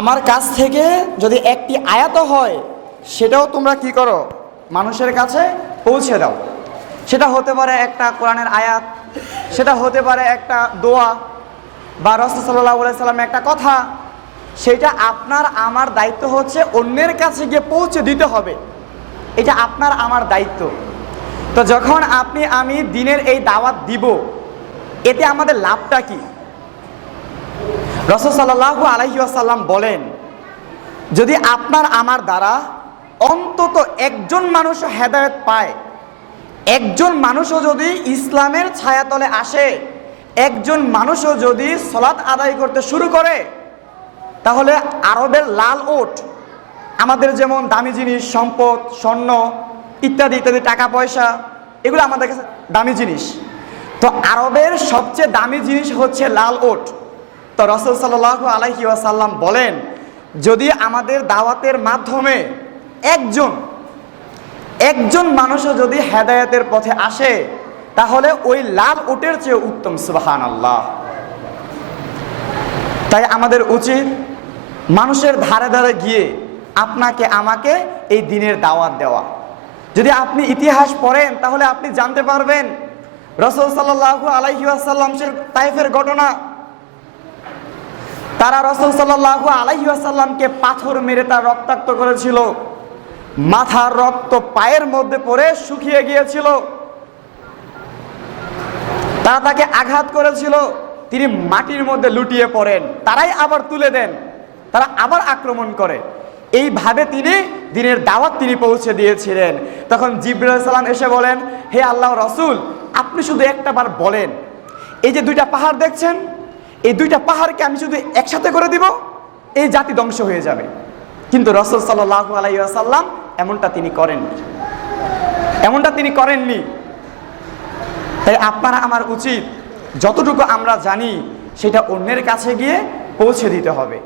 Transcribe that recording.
আমার কাছ থেকে যদি একটি আয়াত হয় সেটাও তোমরা কি করো, মানুষের কাছে পৌঁছে দাও। সেটা হতে পারে একটা কোরআনের আয়াত, সেটা হতে পারে একটা দোয়া বা রাসূল সাল্লাল্লাহু আলাইহি সাল্লামের একটা কথা। সেটা আপনার আমার দায়িত্ব হচ্ছে অন্যের কাছে গিয়ে পৌঁছে দিতে হবে। এটা আপনার আমার দায়িত্ব। তো যখন আপনি আমি দ্বীনের এই দাওয়াত দিব, এতে আমাদের লাভটা কি? রাসূল সাল্লাল্লাহু আলাইহি ওয়াসাল্লাম বলেন, যদি আপনার আমার দ্বারা অন্তত একজন মানুষ হেদায়েত পায়, একজন মানুষও যদি ইসলামের ছায়াতলে আসে, একজন মানুষও যদি সালাত আদায় করতে শুরু করে, তাহলে আরবের লাল ওট, আমাদের যেমন দামি জিনিস, সম্পদ, স্বর্ণ ইত্যাদি ইত্যাদি, টাকা পয়সা, এগুলো আমাদের কাছে দামি জিনিস। তো আরবের সবচেয়ে দামি জিনিস হচ্ছে লাল ওট। তো রাসূল সাল্লাল্লাহু আলাইহি ওয়াসাল্লাম বলেন, যদি আমাদের দাওয়াতের মাধ্যমে একজন মানুষও যদি হেদায়েতের পথে আসে, তাহলে ওই লাল উটের চেয়ে উত্তম। সুবহানাল্লাহ। তাই আমাদের উচিত মানুষের ধারে ধারে গিয়ে আপনাকে আমাকে এই দ্বীনের দাওয়াত দেওয়া। যদি আপনি ইতিহাস পড়েন তাহলে আপনি জানতে পারবেন রাসূল সাল্লাল্লাহু আলাইহি ওয়াসাল্লাম তায়েফের ঘটনা। তারা রাসূল সাল্লাল্লাহু আলাইহি ওয়াসাল্লামকে পাথর মেরে তার রক্তাক্ত করেছিল, মাথার রক্ত পায়ের মধ্যে পড়ে শুকিয়ে গিয়েছিল। তারা তাকে আঘাত করেছিল, তিনি মাটির মধ্যে লুটিয়ে পড়েন, তারাই আবার তুলে দেন, তারা আবার আক্রমণ করে। এইভাবে তিনি দ্বীনের দাওয়াত তিনি পৌঁছে দিয়েছিলেন। তখন জিবরাইল আলাইহিস সালাম এসে বলেন, হে আল্লাহর রাসূল, আপনি শুধু একটাবার বলেন, এই যে দুইটা পাহাড় দেখছেন, এই দুইটা পাহাড়কে আমি শুধু একসাথে করে দিব, এই জাতি ধ্বংস হয়ে যাবে। কিন্তু রাসূল সাল্লাল্লাহু আলাইহি ওয়াসাল্লাম এমনটা তিনি করেননি। তাই আপনারা আমার উচিত যতটুকু আমরা জানি সেটা অন্যের কাছে গিয়ে পৌঁছে দিতে হবে।